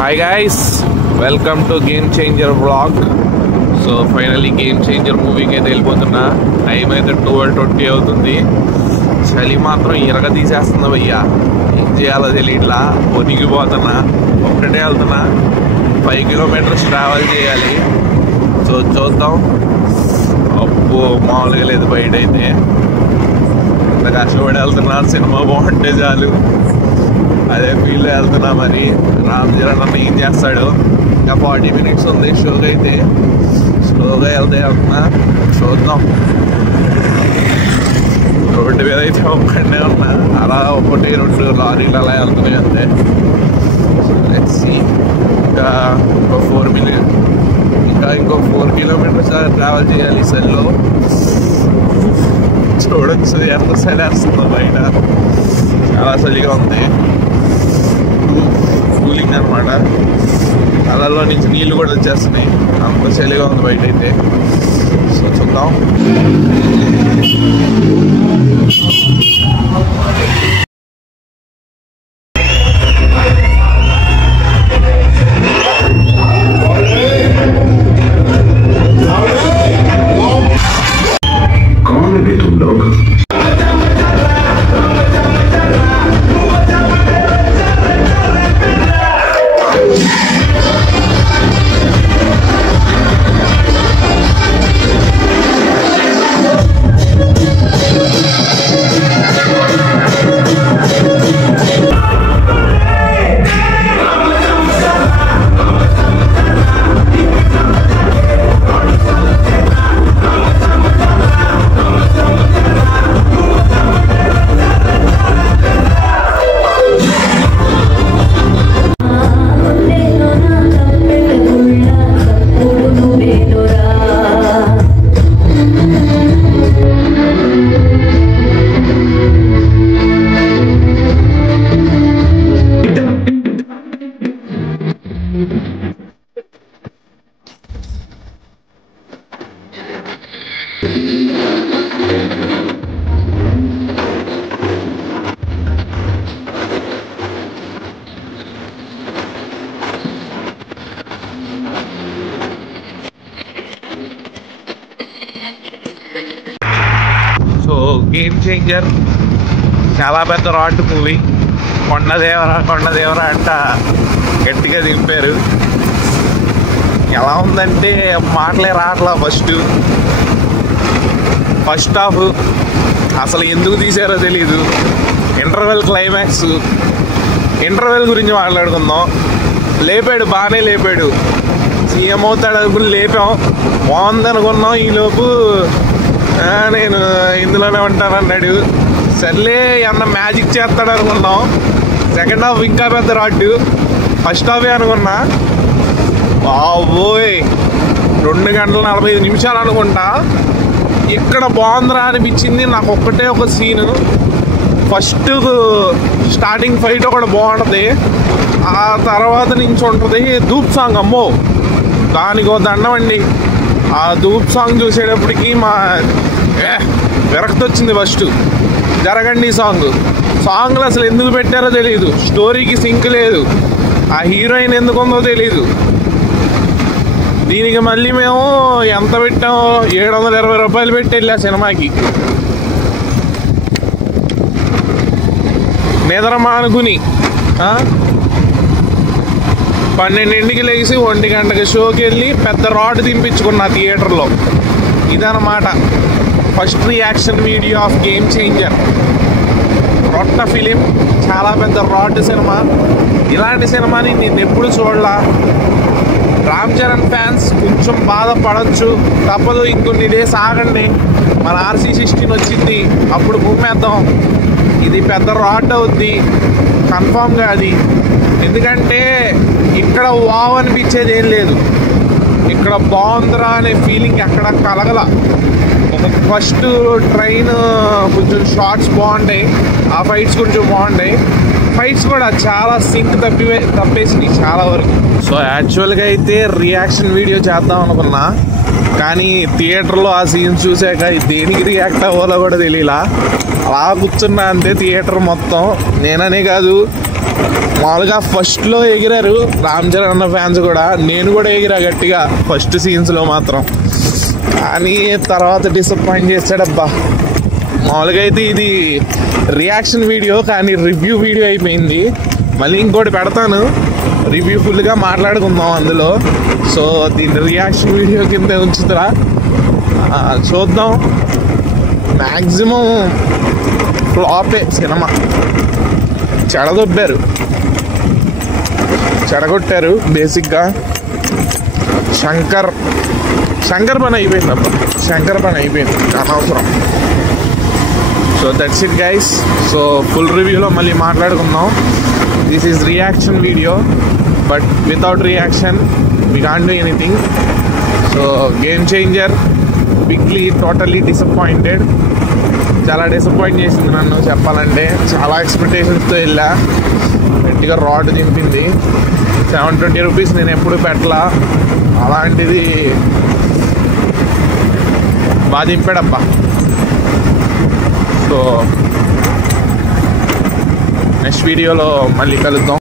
Hi guys, welcome to game changer vlog. So finally game changer మూవీకి అయితే వెళ్ళిపోతున్నా. Time అయితే 12:20 అవుతుంది. చలి మాత్రం ఇరగ తీసేస్తుంది భయ్యా. ఏం చేయాలో తెలియట్లా, పొనిగిపోతున్నా. ఒక్కటే వెళ్తున్నా, 5 కిలోమీటర్స్ ట్రావెల్ చేయాలి. సో చూద్దాం. అబ్బో మామూలుగా లేదు బయట అయితే. ఇంత కష్టపడి వెళ్తున్నా, సినిమా బాగుంటే చాలు అదే ఫీల్డ్లో వెళ్తున్నా. మరి రామ్ చరణ్ అన్న ఏం చేస్తాడు? ఇంకా 40 minutes ఉంది షోకి అయితే. స్లోగా వెళ్తున్నా, చూద్దాం. రోడ్డు మీద అయితే ఒక్కడే ఉన్నా, అలా 1-2 లారీలు అలా వెళ్తున్నాయి అంతే. Let's see. ఇంకా ఇంకో 4 కిలోమీటర్స్ ట్రావెల్ చేయాలి. సెల్లో చూడొచ్చు ఎంత చలి వేస్తుందో బయట. చాలా చలిగా ఉంది, కూలింగ్ అనమాట. అలలో నుంచి నీళ్ళు కూడా వచ్చేస్తున్నాయి, అంత చలిగా ఉంది బయట అయితే. సో చూద్దాం. గేమ్ చేంజర్ చాలా పెద్ద రాడ్ మూవీ. కొండదేవర అంట గట్టిగా దింపారు. ఎలా ఉందంటే మాటలే రావట్లా. ఫస్ట్ హాఫ్ అసలు ఎందుకు తీసారో తెలీదు. ఇంటర్వెల్ క్లైమాక్స్, ఇంటర్వెల్ గురించి మాట్లాడుకుందాం. లేపాడు, బాగానే లేపాడు. సీఎం అవుతాడు అనుకుని లేపాం, బాగుంది అనుకున్నాం. ఈలోపు నేను ఇందులోనే ఉంటానన్నాడు. సర్లే అన్న మ్యాజిక్ చేస్తాడు అనుకున్నాం. సెకండ్ హాఫ్ ఇంకా పెద్ద రాడ్డు. ఫస్ట్ హాఫే అనుకున్నా. బాబోయ్ 2 గంటల 45 నిమిషాలు అనుకుంటా. ఇక్కడ బాగుందిరా అనిపించింది నాకు. ఒక్కటే ఒక సీను, ఫస్ట్ స్టార్టింగ్ ఫైట్ ఒకటి బాగుంటుంది. ఆ తర్వాత నుంచి ఉంటుంది ధూప్ సాంగ్. అమ్మో దానికి ఒక దండం అండి. ఆ ధూప్ సాంగ్ చూసేటప్పటికి విరక్తి వచ్చింది. ఫస్ట్ జరగండి సాంగ్లు అసలు ఎందుకు పెట్టారో తెలియదు. స్టోరీకి సింక్ లేదు. ఆ హీరోయిన్ ఎందుకు ఉందో తెలీదు. దీనికి మళ్ళీ మేము ఎంత పెట్టామో 720 రూపాయలు పెట్టి వెళ్ళా సినిమాకి. నిద్రమా అనుకుని 12ంటికి లేచి 1 గంటకి షోకి వెళ్ళి పెద్ద రాడ్ దింపించుకున్నా థియేటర్లో. ఇదన్నమాట first reaction video of Game Changer. రొట్ట ఫిలిం, చాలా పెద్ద రాడ్ సినిమా. ఇలాంటి సినిమాని నేను ఎప్పుడు చూడలా. రామ్ చరణ్ ఫ్యాన్స్ కొంచెం బాధపడచ్చు, తప్పదు. ఇంకొన్ని డేస్ ఆగండి, మన RC16 వచ్చింది, అప్పుడు భూమేద్దాం. ఇది పెద్ద రాడ్ అవుద్ది కన్ఫామ్గా అది. ఎందుకంటే ఇక్కడ వావ్ అనిపించేది ఏం లేదు. ఇక్కడ బాగుందిరా అనే ఫీలింగ్ ఎక్కడ కలగల. ఫస్ట్ ట్రైన్ కొంచెం షార్ట్స్ బాగుంటాయి, ఆ ఫైట్స్ కొంచెం బాగుంటాయి. ఫైట్స్ కూడా చాలా సింక్ తప్పేసినాయి చాలా వరకు. సో యాక్చువల్గా అయితే రియాక్షన్ వీడియో చేద్దాం అనుకున్నా, కానీ థియేటర్లో ఆ సీన్స్ చూసాక దేనికి రియాక్ట్ అవ్వాలో కూడా తెలియలా. అలా కూర్చున్నా అంతే థియేటర్ మొత్తం. నేననే కాదు, మామూలుగా ఫస్ట్లో ఎగిరారు రామ్ చరణ్ అన్న ఫ్యాన్స్ కూడా, నేను కూడా ఎగిరా గట్టిగా ఫస్ట్ సీన్స్లో మాత్రం. కానీ తర్వాత డిసప్పాయింట్ చేశాడబ్బా. మామూలుగా అయితే ఇది రియాక్షన్ వీడియో కానీ రివ్యూ వీడియో అయిపోయింది. మళ్ళీ ఇంకోటి పెడతాను, రివ్యూ ఫుల్గా మాట్లాడుకుందాం అందులో. సో దీన్ని రియాక్షన్ వీడియో కింద ఉంచుతురా, చూద్దాం. Maximum ఫ్లాపే cinema. చెడగొట్టారు బేసిక్గా. శంకర్ పని అయిపోయింది అబ్బా, శంకర్ పని అయిపోయింది, అనవసరం. So that's it guys. So full రివ్యూలో మళ్ళీ మాట్లాడుకుందాం. This is reaction video, but without reaction we can't do anything. So Game Changer bigly totally disappointed. చాలా డిసప్పాయింట్ చేసింది నన్ను చెప్పాలంటే. చాలా ఎక్స్పెక్టేషన్స్తో వెళ్ళా, గట్టిగా రాడ్ దింపింది. 720 రూపీస్ నేను ఎప్పుడు పెట్టలా, అలాంటిది బాగా దింపాడబ్బా. సో నెక్స్ట్ వీడియోలో మళ్ళీ కలుద్దాం.